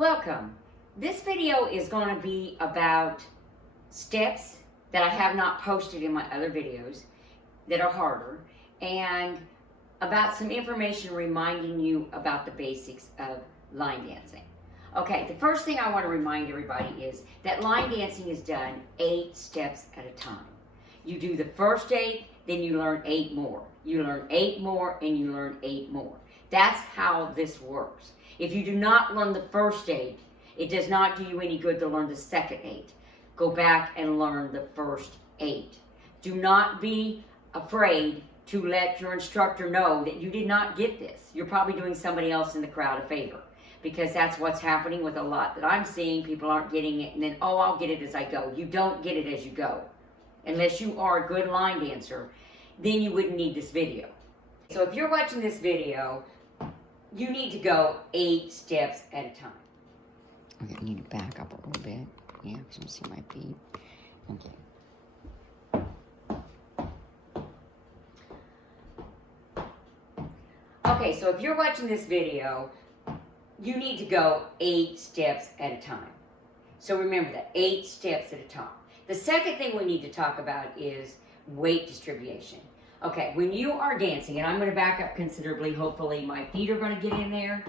Welcome. This video is going to be about steps that I have not posted in my other videos that are harder, and about some information reminding you about the basics of line dancing. Okay, the first thing I want to remind everybody is that line dancing is done 8 steps at a time. You do the first 8, then you learn 8 more. You learn 8 more, and you learn 8 more. That's how this works. If you do not learn the first 8, it does not do you any good to learn the second 8. Go back and learn the first 8. Do not be afraid to let your instructor know that you did not get this. You're probably doing somebody else in the crowd a favor, because that's what's happening with a lot that I'm seeing. People aren't getting it, and then, oh, I'll get it as I go. You don't get it as you go. Unless you are a good line dancer, then you wouldn't need this video. So if you're watching this video, you need to go 8 steps at a time. Okay, I need to back up a little bit. Yeah, because you see my feet. Okay. Okay, so if you're watching this video, you need to go 8 steps at a time. So remember that, 8 steps at a time. The second thing we need to talk about is weight distribution. Okay, when you are dancing, and I'm going to back up considerably, hopefully my feet are going to get in there.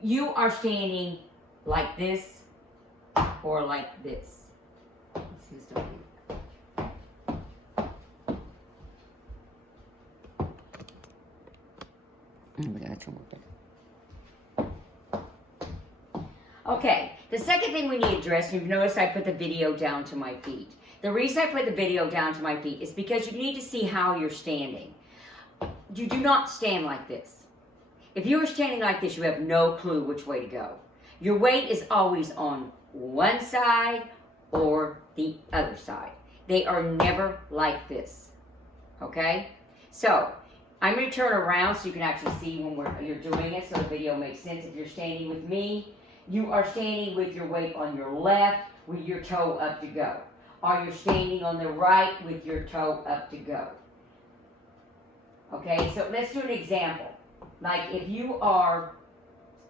You are standing like this or like this. Okay, the second thing we need to address, you've noticed I put the video down to my feet. The reason I put the video down to my feet is because you need to see how you're standing. You do not stand like this. If you are standing like this, you have no clue which way to go. Your weight is always on one side or the other side. They are never like this. Okay? So, I'm going to turn around so you can actually see when you're doing it, so the video makes sense. If you're standing with me, you are standing with your weight on your left with your toe up to go. Or you're standing on the right with your toe up to go. Okay, so let's do an example. Like if you are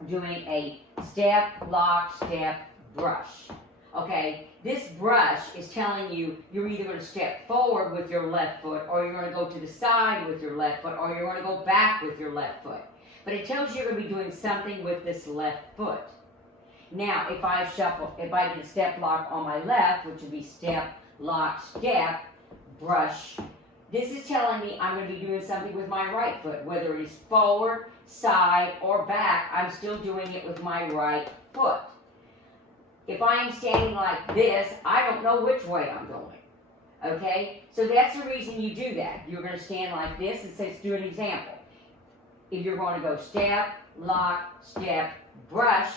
doing a step, lock, step, brush. Okay, this brush is telling you you're either going to step forward with your left foot, or you're going to go to the side with your left foot, or you're going to go back with your left foot. But it tells you you're going to be doing something with this left foot. Now, if I did a step lock on my left, which would be step, lock, step, brush, this is telling me I'm going to be doing something with my right foot. Whether it is forward, side, or back, I'm still doing it with my right foot. If I am standing like this, I don't know which way I'm going. Okay? So that's the reason you do that. You're going to stand like this, and let's do an example. If you're going to go step, lock, step, brush,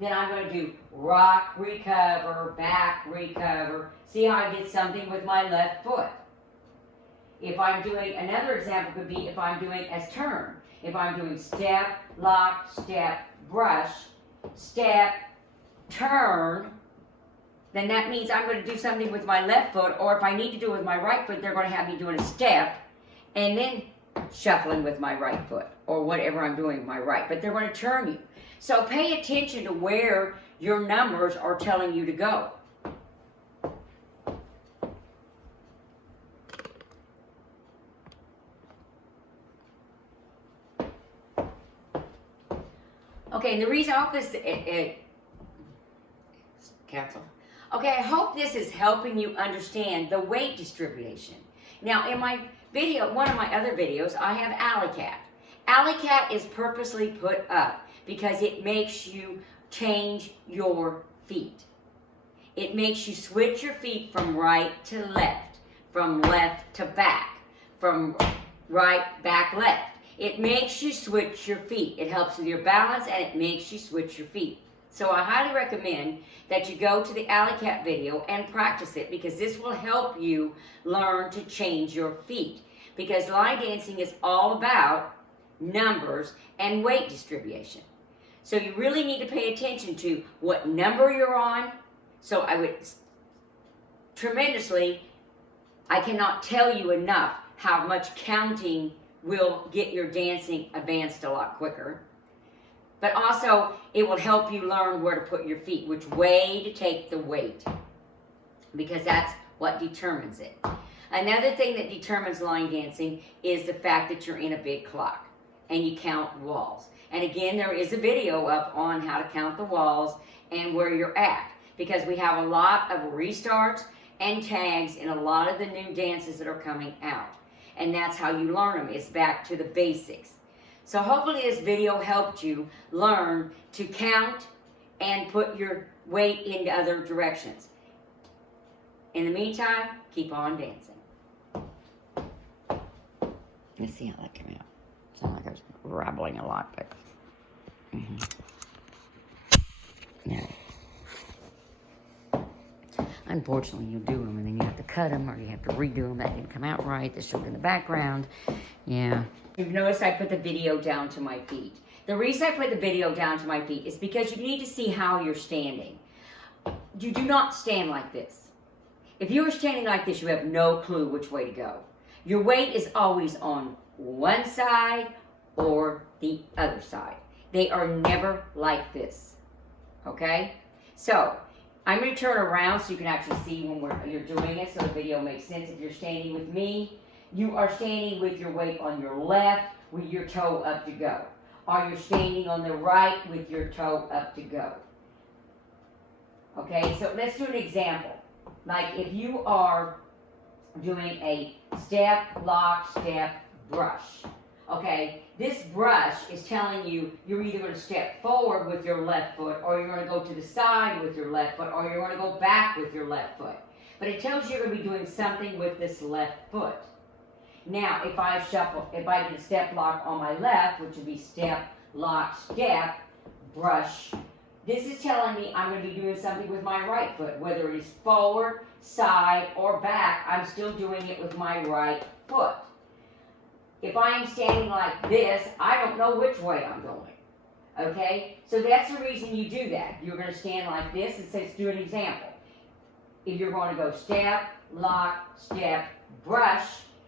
then I'm going to do rock, recover, back, recover. See how I did something with my left foot. If I'm doing, another example could be if I'm doing as turn. If I'm doing step, lock, step, brush, step, turn, then that means I'm going to do something with my left foot, or if I need to do it with my right foot, they're going to have me doing a step, and then shuffling with my right foot, or whatever I'm doing with my right, but they're going to turn you. So pay attention to where your numbers are telling you to go. Okay, and the reason I hope this, cancel. Okay, I hope this is helping you understand the weight distribution. Now, in my video, one of my other videos, I have Alley Cat. Alley Cat is purposely put up because it makes you change your feet. It makes you switch your feet from right to left, from left to back, from right, back, left. It makes you switch your feet. It helps with your balance, and it makes you switch your feet. So I highly recommend that you go to the Alley Cat video and practice it, because this will help you learn to change your feet. Because line dancing is all about numbers and weight distribution. So you really need to pay attention to what number you're on. So I would tremendously, I cannot tell you enough how much counting will get your dancing advanced a lot quicker. But also, it will help you learn where to put your feet, which way to take the weight, because that's what determines it. Another thing that determines line dancing is the fact that you're in a big clock and you count walls. And again, there is a video up on how to count the walls and where you're at, because we have a lot of restarts and tags in a lot of the new dances that are coming out. And that's how you learn them. It's back to the basics. So hopefully this video helped you learn to count and put your weight in other directions. In the meantime, keep on dancing. Let's see how that came out. Sound like I was rattling a lot, but. Yeah. Unfortunately, you do them and then you have to cut them or you have to redo them. That didn't come out right. The shoulder in the background. Yeah. You've noticed I put the video down to my feet. The reason I put the video down to my feet is because you need to see how you're standing. You do not stand like this. If you are standing like this, you have no clue which way to go. Your weight is always on one side or the other side. They are never like this. Okay? So, I'm going to turn around so you can actually see when you're doing it so the video makes sense. If you're standing with me, you are standing with your weight on your left with your toe up to go. Or you're standing on the right with your toe up to go. Okay, so let's do an example. Like if you are doing a step, lock, step, brush. Okay, this brush is telling you you're either going to step forward with your left foot, or you're going to go to the side with your left foot, or you're going to go back with your left foot. But it tells you you're going to be doing something with this left foot. Now, if I did a step lock on my left, which would be step, lock, step, brush, this is telling me I'm going to be doing something with my right foot. Whether it is forward, side, or back, I'm still doing it with my right foot. If I am standing like this, I don't know which way I'm going. Okay? So that's the reason you do that. You're going to stand like this, and let's do an example. If you're going to go step, lock, step, brush,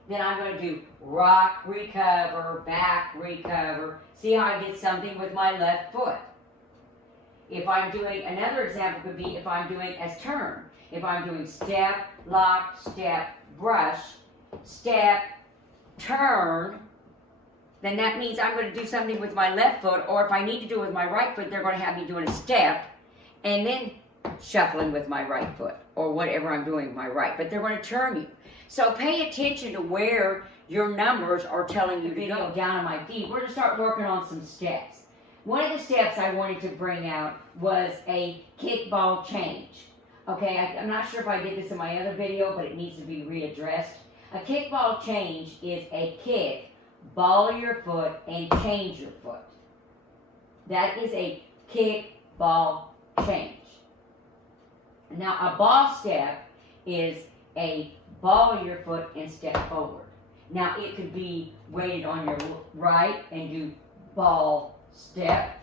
then I'm going to do rock, recover, back, recover. See how I did something with my left foot. If I'm doing, another example could be if I'm doing as turn. If I'm doing step, lock, step, brush, step, turn, then that means I'm going to do something with my left foot, or if I need to do it with my right foot, they're going to have me doing a step and then shuffling with my right foot, or whatever I'm doing with my right, but they're going to turn you. So pay attention to where your numbers are telling you to go. Down on my feet, we're going to start working on some steps. One of the steps I wanted to bring out was a kickball change. Okay, I'm not sure if I did this in my other video, but it needs to be readdressed. A kickball change is a kick, ball your foot, and change your foot. That is a kickball change. Now, a ball step is a ball your foot and step forward. Now, it could be weighted on your right and do ball step,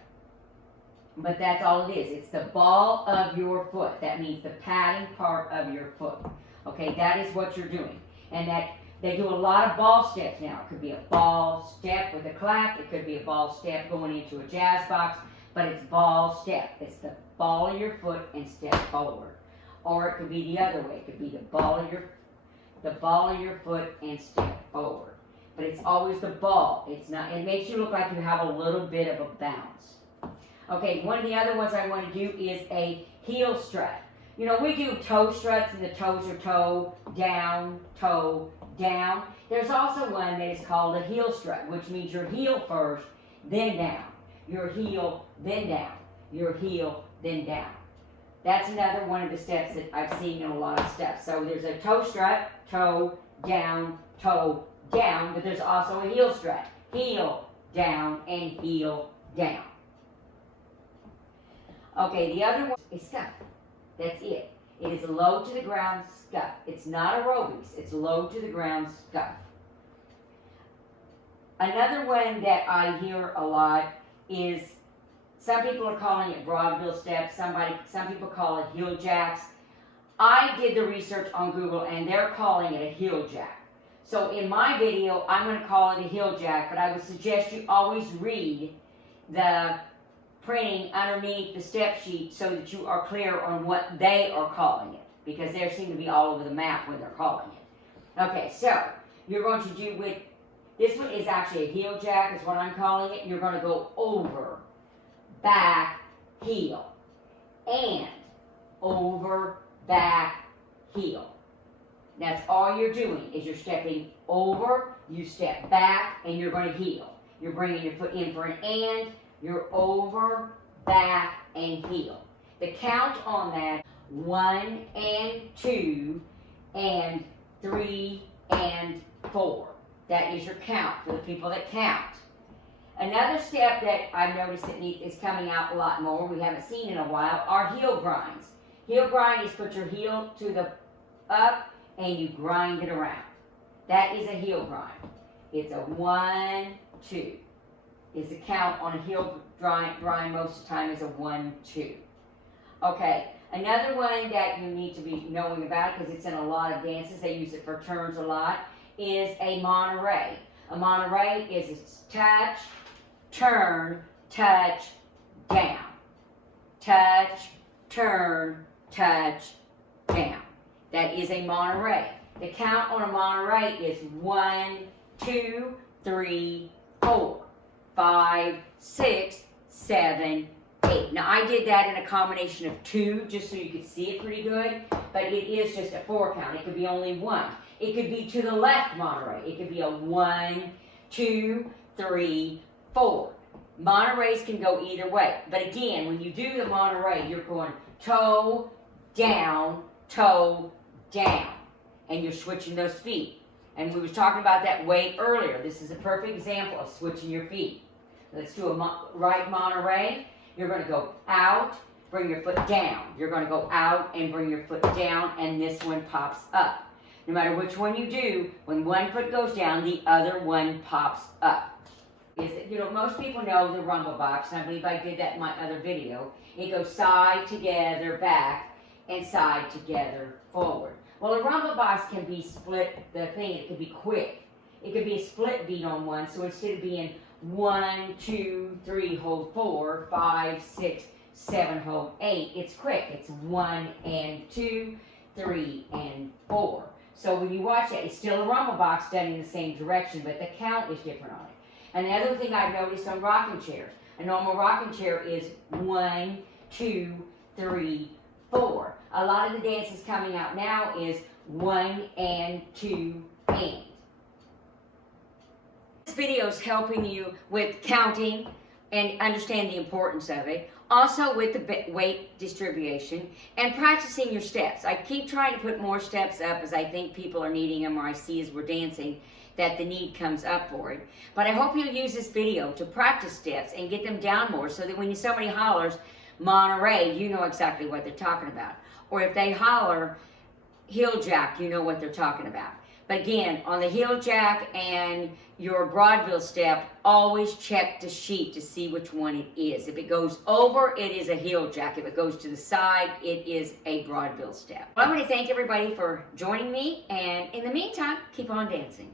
but that's all it is. It's the ball of your foot. That means the padding part of your foot. Okay, that is what you're doing. And that they do a lot of ball steps now. It could be a ball step with a clap. It could be a ball step going into a jazz box, but it's ball step. It's the ball of your foot and step forward. Or it could be the other way. It could be the ball of your foot and step forward. But it's always the ball. It's not. It makes you look like you have a little bit of a bounce. Okay, one of the other ones I want to do is a heel strut. You know, we do toe struts, and the toes are toe down, toe down. There's also one that is called a heel strut, which means your heel first, then down. Your heel, then down. Your heel, then down. That's another one of the steps that I've seen in a lot of stuff. So there's a toe strut, toe down, but there's also a heel strut. Heel, down, and heel, down. Okay, the other one is scuff. That's it. It is a low to the ground scuff. It's not aerobics. It's low to the ground scuff. Another one that I hear a lot is, some people are calling it Broadville steps. Some people call it heel jacks. I did the research on Google, and they're calling it a heel jack. So in my video, I'm going to call it a heel jack, but I would suggest you always read the printing underneath the step sheet so that you are clear on what they are calling it, because they seem to be all over the map when they're calling it. Okay, so you're going to do with, this one is actually a heel jack is what I'm calling it. You're going to go over, back, heel, and over, back, heel. That's all you're doing is you're stepping over, you step back, and you're going to heel. You're bringing your foot in for an and, you're over, back, and heel. The count on that, 1 and 2 and 3 and 4. That is your count for the people that count. Another step that I've noticed that is coming out a lot more, we haven't seen in a while, are heel grinds. Heel grind is put your heel to the up and you grind it around. That is a heel grind. It's a 1, 2. Is the count on a heel grind most of the time is a 1, 2. Okay, another one that you need to be knowing about, because it's in a lot of dances, they use it for turns a lot, is a Monterey. A Monterey is a touch, turn, touch, down. Touch, turn, touch, down. That is a Monterey. The count on a Monterey is 1, 2, 3, 4, 5, 6, 7, 8. Now I did that in a combination of 2 just so you could see it pretty good, but it is just a 4 count. It could be only 1. It could be to the left Monterey. It could be a 1, 2, 3, 4. Montereys can go either way. But again, when you do the Monterey, you're going toe, down, and you're switching those feet. And we was talking about that way earlier. This is a perfect example of switching your feet. Let's do a right Monterey. You're going to go out, bring your foot down. You're going to go out and bring your foot down, and this one pops up. No matter which one you do, when one foot goes down, the other one pops up. Is that, you know, most people know the rumble box, and I believe I did that in my other video. It goes side together, back, and side together, forward. Well, a rumble box can be split, the thing, it can be quick. It could be a split beat on one, so instead of being 1, 2, 3, hold 4, 5, 6, 7, hold 8, it's quick. It's 1 and 2, 3 and 4. So when you watch that, it's still a rumble box done in the same direction, but the count is different on it. And the other thing I've noticed on rocking chairs, a normal rocking chair is 1, 2, 3, 4. A lot of the dances coming out now is 1 and 2 and. This video is helping you with counting and understand the importance of it. Also with the weight distribution and practicing your steps. I keep trying to put more steps up as I think people are needing them, or I see as we're dancing that the need comes up for it. But I hope you'll use this video to practice steps and get them down more so that when somebody hollers Monterey, you know exactly what they're talking about. Or if they holler heel jack, you know what they're talking about. But again, on the heel jack and your Broadville step, always check the sheet to see which one it is. If it goes over, it is a heel jack. If it goes to the side, it is a Broadville step. Well, I want to thank everybody for joining me, and in the meantime, keep on dancing.